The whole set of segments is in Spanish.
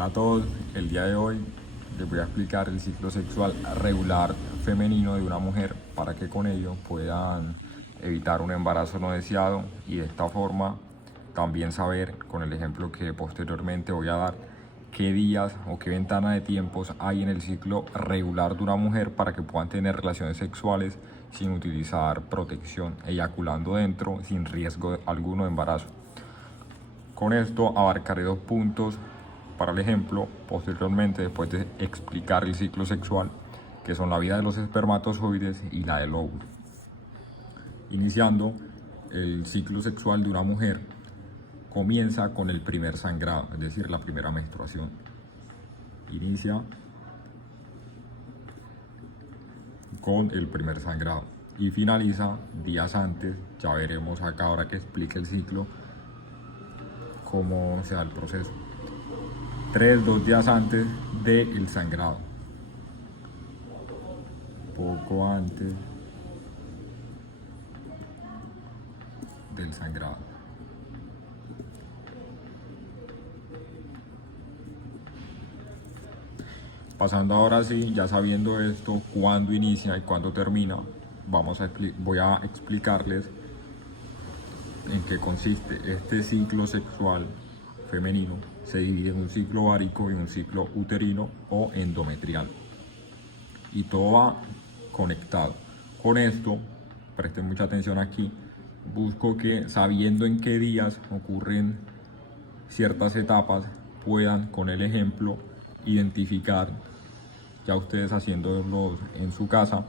Hola a todos, el día de hoy les voy a explicar el ciclo sexual regular femenino de una mujer para que con ello puedan evitar un embarazo no deseado y de esta forma también saber, con el ejemplo que posteriormente voy a dar, qué días o qué ventana de tiempos hay en el ciclo regular de una mujer para que puedan tener relaciones sexuales sin utilizar protección, eyaculando dentro sin riesgo alguno de embarazo. Con esto abarcaré 2 puntos para el ejemplo, posteriormente después de explicar el ciclo sexual, que son la vida de los espermatozoides y la del óvulo. Iniciando, el ciclo sexual de una mujer comienza con el primer sangrado, es decir, la primera menstruación. Inicia con el primer sangrado y finaliza días antes. Ya veremos acá, ahora que explique el ciclo, cómo se da el proceso. 2 días antes del sangrado, poco antes del sangrado. Pasando ahora sí, ya sabiendo esto, cuándo inicia y cuándo termina, voy a explicarles en qué consiste. Este ciclo sexual femenino se divide en un ciclo ovárico y un ciclo uterino o endometrial. Y todo va conectado. Con esto, presten mucha atención aquí, busco que sabiendo en qué días ocurren ciertas etapas, puedan con el ejemplo identificar, ya ustedes haciéndolo en su casa,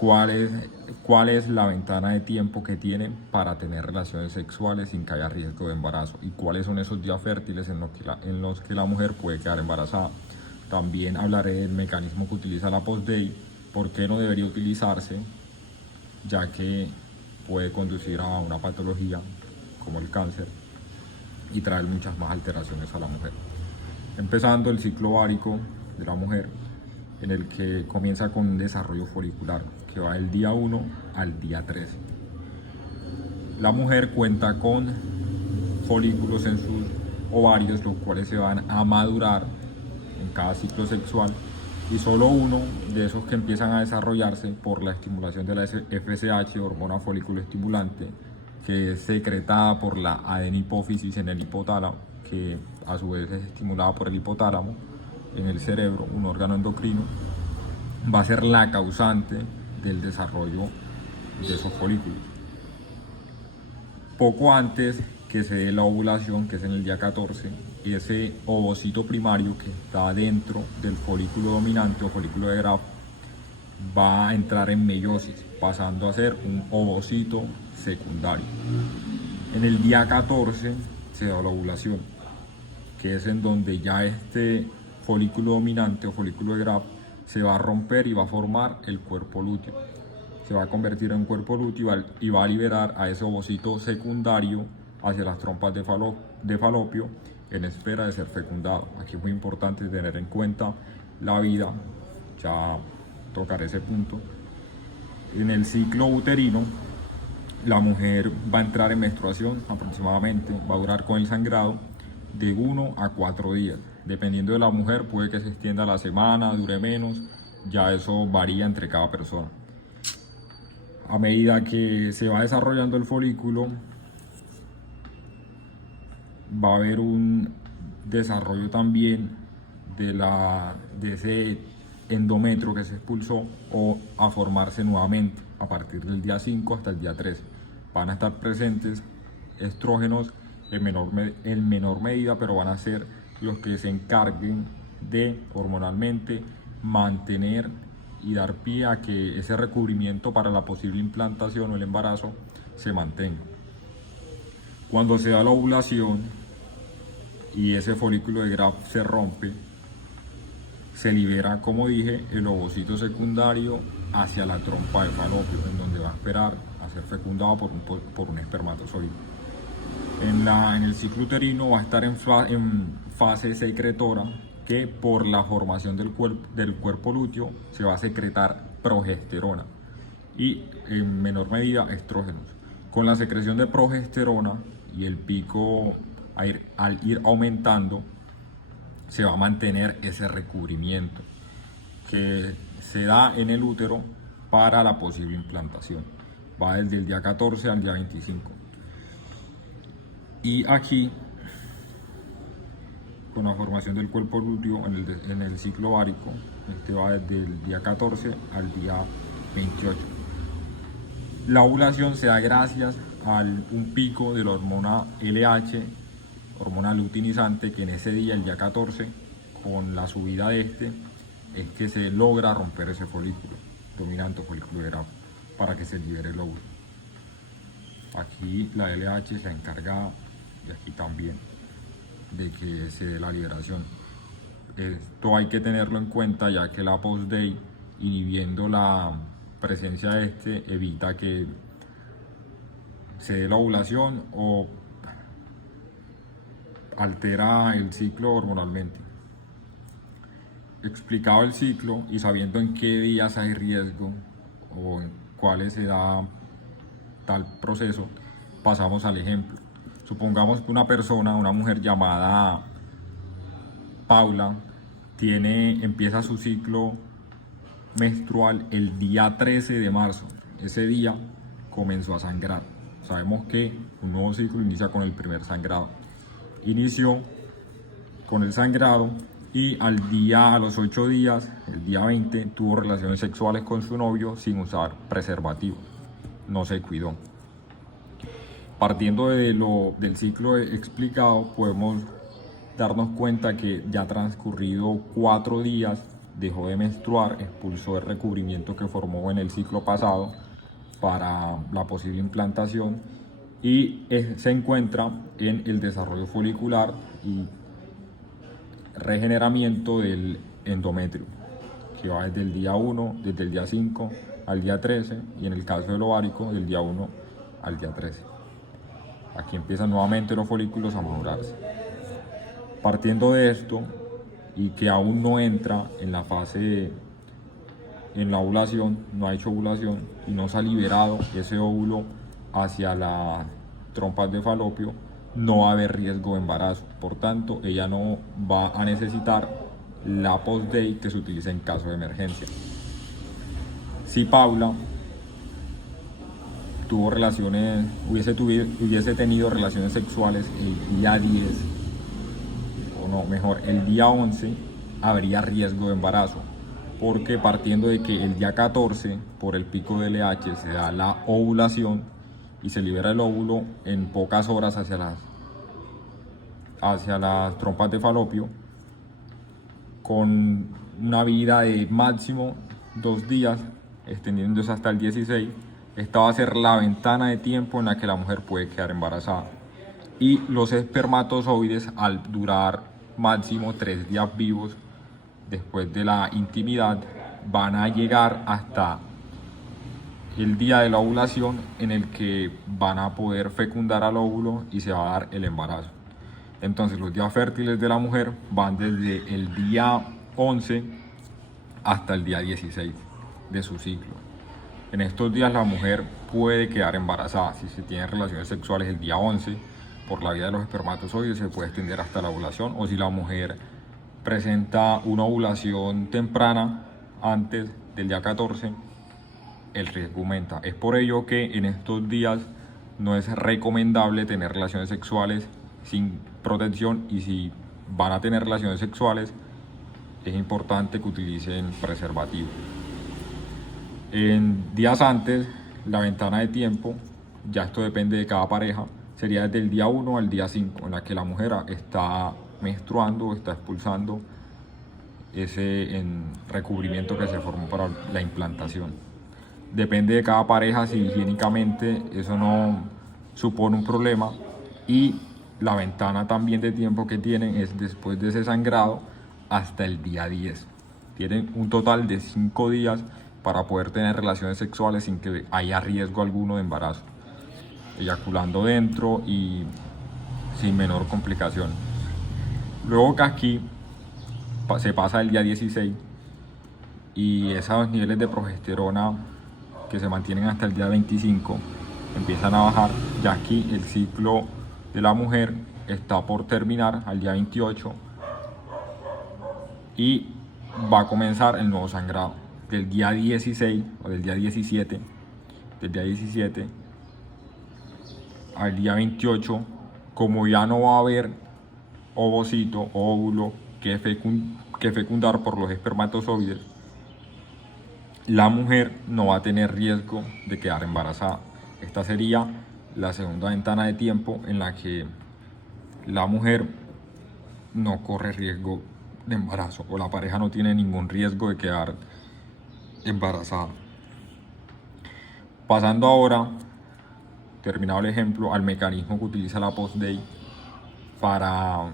cuál es la ventana de tiempo que tienen para tener relaciones sexuales sin que haya riesgo de embarazo y cuáles son esos días fértiles en los que la mujer puede quedar embarazada. También hablaré del mecanismo que utiliza la POSDEI, por qué no debería utilizarse, ya que puede conducir a una patología como el cáncer y traer muchas más alteraciones a la mujer. Empezando el ciclo ovárico de la mujer, en el que comienza con un desarrollo folicular que va del día 1 al día 13. La mujer cuenta con folículos en sus ovarios, los cuales se van a madurar en cada ciclo sexual, y solo uno de esos que empiezan a desarrollarse por la estimulación de la FSH, hormona folículo estimulante, que es secretada por la adenipófisis en el hipotálamo, que a su vez es estimulada por el hipotálamo en el cerebro, un órgano endocrino, va a ser la causante del desarrollo de esos folículos. Poco antes que se dé la ovulación, que es en el día 14, y ese ovocito primario que está dentro del folículo dominante o folículo de Graf va a entrar en meiosis, pasando a ser un ovocito secundario. En el día 14 se da la ovulación, que es en donde ya este folículo dominante o folículo de Graf se va a romper y va a formar el cuerpo lúteo. Se va a convertir en un cuerpo lúteo y va a liberar a ese ovocito secundario hacia las trompas de falopio en espera de ser fecundado. Aquí es muy importante tener en cuenta la vida, ya tocaré ese punto. En el ciclo uterino, la mujer va a entrar en menstruación aproximadamente, va a durar con el sangrado de 1 a 4 días. Dependiendo de la mujer, puede que se extienda la semana, dure menos, ya eso varía entre cada persona. A medida que se va desarrollando el folículo, va a haber un desarrollo también de ese endometrio que se expulsó o a formarse nuevamente a partir del día 5 hasta el día 13. Van a estar presentes estrógenos en menor medida, pero van a ser los que se encarguen de hormonalmente mantener y dar pie a que ese recubrimiento para la posible implantación o el embarazo se mantenga. Cuando se da la ovulación y ese folículo de Graf se rompe, se libera, como dije, el ovocito secundario hacia la trompa de falopio, en donde va a esperar a ser fecundado por un espermatozoide. En el ciclo uterino va a estar en fase secretora, que por la formación del cuerpo lúteo se va a secretar progesterona y en menor medida estrógenos. Con la secreción de progesterona y el pico al ir aumentando, se va a mantener ese recubrimiento que se da en el útero para la posible implantación. Va desde el día 14 al día 25. Y aquí, con la formación del cuerpo lúteo en el ciclo ovárico, este va desde el día 14 al día 28. La ovulación se da gracias a un pico de la hormona LH, hormona luteinizante, que en ese día, el día 14, con la subida de este, es que se logra romper ese folículo dominante, folículo de Graf, para que se libere el óvulo. Aquí la LH es la encargada, y aquí también, de que se dé la liberación. Esto hay que tenerlo en cuenta, ya que la post-day, inhibiendo la presencia de este, evita que se dé la ovulación o altera el ciclo hormonalmente. Explicado el ciclo y sabiendo en qué días hay riesgo o en cuáles se da tal proceso, pasamos al ejemplo. Supongamos que una mujer llamada Paula, empieza su ciclo menstrual el día 13 de marzo. Ese día comenzó a sangrar. Sabemos que un nuevo ciclo inicia con el primer sangrado. Inició con el sangrado y a los 8 días, el día 20, tuvo relaciones sexuales con su novio sin usar preservativo. No se cuidó. Partiendo del ciclo explicado, podemos darnos cuenta que ya transcurrido 4 días dejó de menstruar, expulsó el recubrimiento que formó en el ciclo pasado para la posible implantación y se encuentra en el desarrollo folicular y regeneramiento del endometrio, que va desde el día 1, desde el día 5 al día 13, y en el caso del ovárico del día 1 al día 13. Aquí empiezan nuevamente los folículos a madurarse. Partiendo de esto, y que aún no entra en la fase, en la ovulación, no ha hecho ovulación y no se ha liberado ese óvulo hacia las trompas de falopio, no va a haber riesgo de embarazo. Por tanto, ella no va a necesitar la post-day que se utiliza en caso de emergencia. Si Paula hubiese tenido relaciones sexuales el día 10, o no, mejor, el día 11, habría riesgo de embarazo, porque partiendo de que el día 14, por el pico de LH, se da la ovulación y se libera el óvulo en pocas horas hacia las trompas de falopio, con una vida de máximo 2 días, extendiéndose hasta el 16, esta va a ser la ventana de tiempo en la que la mujer puede quedar embarazada. Y los espermatozoides, al durar máximo 3 días vivos después de la intimidad, van a llegar hasta el día de la ovulación, en el que van a poder fecundar al óvulo y se va a dar el embarazo. Entonces los días fértiles de la mujer van desde el día 11 hasta el día 16 de su ciclo. En estos días la mujer puede quedar embarazada. Si se tienen relaciones sexuales el día 11, por la vía de los espermatozoides, se puede extender hasta la ovulación, o si la mujer presenta una ovulación temprana antes del día 14, el riesgo aumenta. Es por ello que en estos días no es recomendable tener relaciones sexuales sin protección, y si van a tener relaciones sexuales es importante que utilicen preservativo. En días antes, la ventana de tiempo, ya esto depende de cada pareja, sería desde el día 1 al día 5, en la que la mujer está menstruando, está expulsando ese recubrimiento que se formó para la implantación. Depende de cada pareja si higiénicamente eso no supone un problema, y la ventana también de tiempo que tienen es después de ese sangrado hasta el día 10. Tienen un total de 5 días para poder tener relaciones sexuales sin que haya riesgo alguno de embarazo, eyaculando dentro y sin menor complicación. Luego que aquí se pasa el día 16 y esos niveles de progesterona que se mantienen hasta el día 25 empiezan a bajar, ya aquí el ciclo de la mujer está por terminar al día 28, y va a comenzar el nuevo sangrado del día 16 o del día 17, del día 17 al día 28. Como ya no va a haber ovocito o óvulo que fecundar por los espermatozoides, la mujer no va a tener riesgo de quedar embarazada. Esta sería la segunda ventana de tiempo en la que la mujer no corre riesgo de embarazo, o la pareja no tiene ningún riesgo de quedar embarazada. Pasando ahora, terminado el ejemplo, al mecanismo que utiliza la post-day para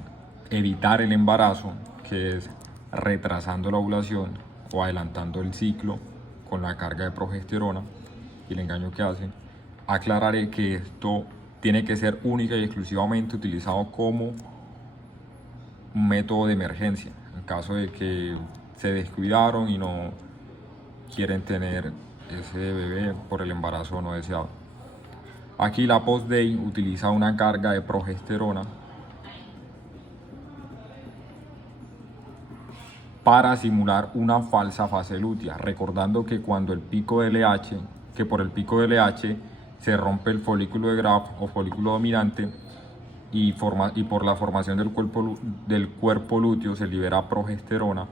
evitar el embarazo, que es retrasando la ovulación o adelantando el ciclo con la carga de progesterona y el engaño que hacen. Aclararé que esto tiene que ser única y exclusivamente utilizado como un método de emergencia en caso de que se descuidaron y no quieren tener ese bebé por el embarazo no deseado. Aquí la post-day utiliza una carga de progesterona para simular una falsa fase lútea, recordando que cuando el pico de LH, que por el pico de LH se rompe el folículo de Graf o folículo dominante y por la formación del cuerpo lúteo se libera progesterona.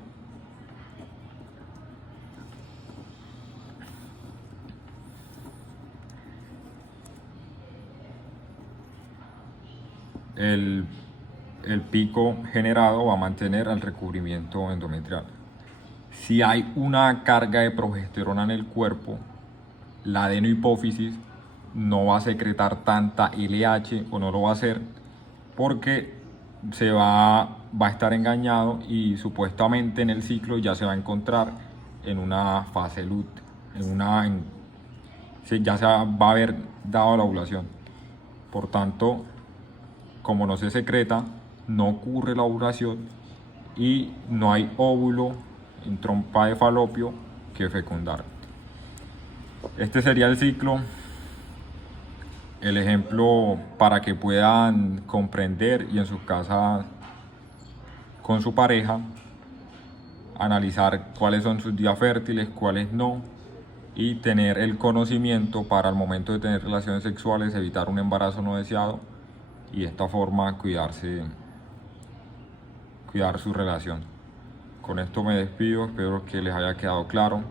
El pico generado va a mantener el recubrimiento endometrial. Si hay una carga de progesterona en el cuerpo, la adenohipófisis no va a secretar tanta LH, o no lo va a hacer, porque va a estar engañado y supuestamente en el ciclo ya se va a encontrar en una fase lútea, ya se va a haber dado la ovulación. Por tanto, como no se secreta, no ocurre la ovulación y no hay óvulo en trompa de falopio que fecundar. Este sería el ciclo, el ejemplo para que puedan comprender y en sus casas con su pareja analizar cuáles son sus días fértiles, cuáles no, y tener el conocimiento para al momento de tener relaciones sexuales evitar un embarazo no deseado y de esta forma cuidar su relación. Con esto me despido, espero que les haya quedado claro.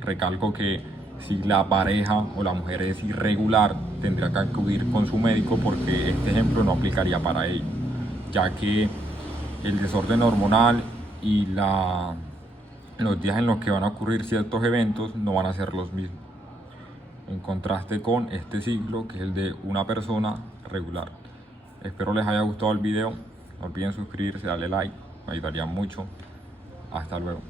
Recalco que si la pareja o la mujer es irregular, tendrá que acudir con su médico, porque este ejemplo no aplicaría para ello, ya que el desorden hormonal y los días en los que van a ocurrir ciertos eventos no van a ser los mismos, en contraste con este ciclo que es el de una persona regular. Espero les haya gustado el video, no olviden suscribirse, darle like, me ayudaría mucho. Hasta luego.